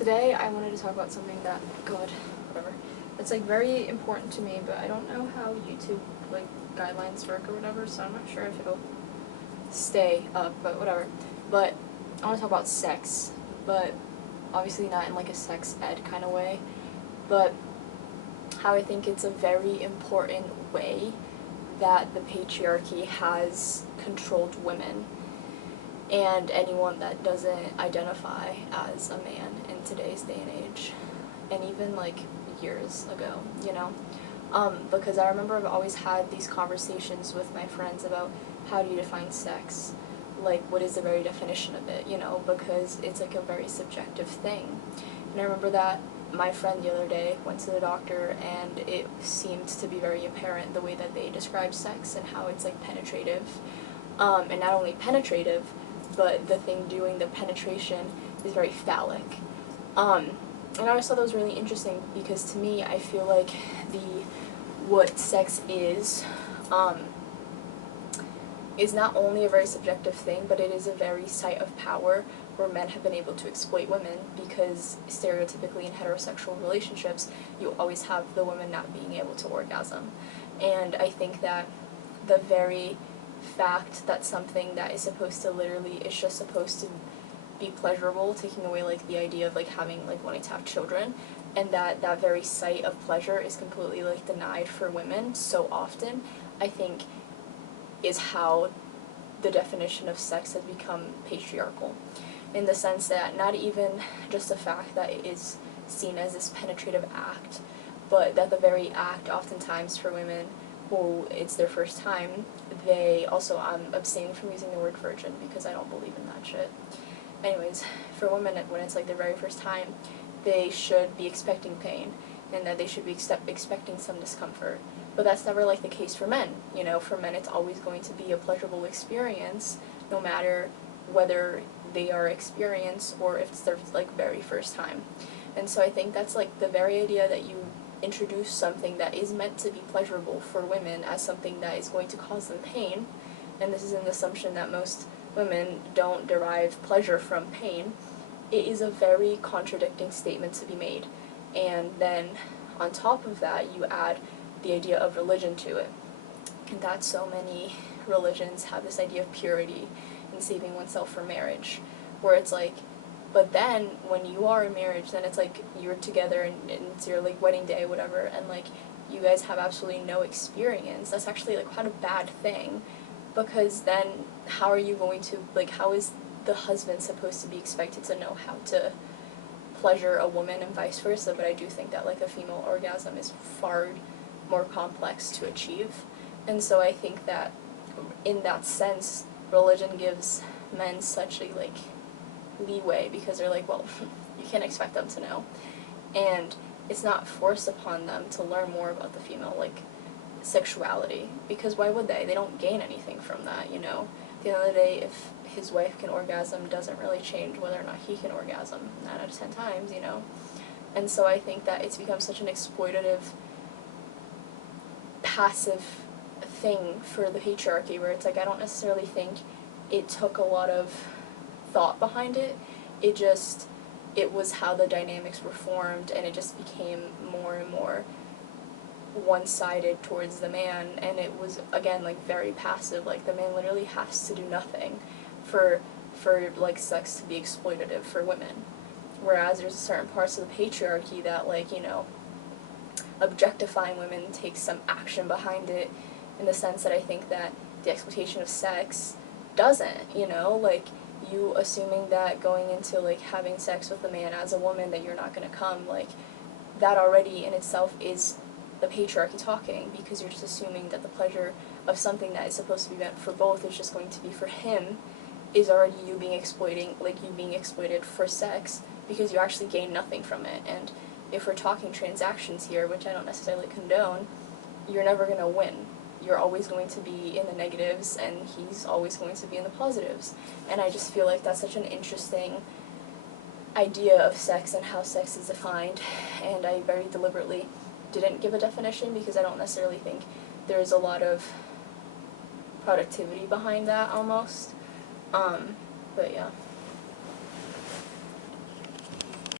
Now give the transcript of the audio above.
Today I wanted to talk about something that, God, whatever, it's like very important to me, but I don't know how YouTube like guidelines work or whatever, so I'm not sure if it'll stay up, but whatever. But I want to talk about sex, but obviously not in like a sex ed kind of way, but how I think it's a very important way that the patriarchy has controlled women and anyone that doesn't identify as a man in today's day and age, and even like years ago, you know? Because I remember I've always had these conversations with my friends about how do you define sex, like what is the very definition of it, you know, because it's like a very subjective thing. And I remember that my friend the other day went to the doctor and it seemed to be very apparent the way that they describe sex and how it's like penetrative, and not only penetrative, but the thing doing the penetration is very phallic. And I always thought that was really interesting because to me I feel like what sex is not only a very subjective thing, but it is a very site of power where men have been able to exploit women, because stereotypically in heterosexual relationships you always have the woman not being able to orgasm. And I think that the very fact that something that is supposed to literally is just supposed to be pleasurable, taking away like the idea of like having like wanting to have children, and that very site of pleasure is completely like denied for women so often, I think is how the definition of sex has become patriarchal, in the sense that not even just the fact that it is seen as this penetrative act, but that the very act oftentimes for women who it's their first time, they also, I'm abstaining from using the word virgin because I don't believe in that shit. Anyways, for women, when it's like their very first time, they should be expecting pain, and that they should be expecting some discomfort. But that's never like the case for men. You know, for men it's always going to be a pleasurable experience, no matter whether they are experienced or if it's their like very first time. And so I think that's like the very idea that you introduce something that is meant to be pleasurable for women as something that is going to cause them pain, and this is an assumption that most women don't derive pleasure from pain, it is a very contradicting statement to be made. And then on top of that you add the idea of religion to it, and that so many religions have this idea of purity and saving oneself for marriage, where it's like, but then when you are in marriage, then it's like you're together and it's your like wedding day, whatever, and like you guys have absolutely no experience. That's actually like quite a bad thing, because then how are you going to, like, how is the husband supposed to be expected to know how to pleasure a woman and vice versa? But I do think that like a female orgasm is far more complex to achieve, and so I think that in that sense religion gives men such a like leeway, because they're like, well, you can't expect them to know, and it's not forced upon them to learn more about the female like sexuality, because why would they don't gain anything from that, you know? At the end of the day, if his wife can orgasm, doesn't really change whether or not he can orgasm 9 out of 10 times, you know? And so I think that it's become such an exploitative, passive thing for the patriarchy, where it's like I don't necessarily think it took a lot of thought behind it. It was how the dynamics were formed, and it just became more and more one-sided towards the man, and it was again like very passive. Like the man literally has to do nothing for like sex to be exploitative for women, whereas there's certain parts of the patriarchy that, like, you know, objectifying women takes some action behind it, in the sense that I think that the exploitation of sex doesn't, you know, like you assuming that going into like having sex with a man as a woman that you're not going to come, like that already in itself is the patriarchy talking, because you're just assuming that the pleasure of something that is supposed to be meant for both is just going to be for him, is already you being exploited for sex, because you actually gain nothing from it. And if we're talking transactions here, which I don't necessarily condone, you're never going to win. You're always going to be in the negatives, and he's always going to be in the positives. And I just feel like that's such an interesting idea of sex and how sex is defined, and I very deliberately didn't give a definition because I don't necessarily think there's a lot of productivity behind that almost. But yeah.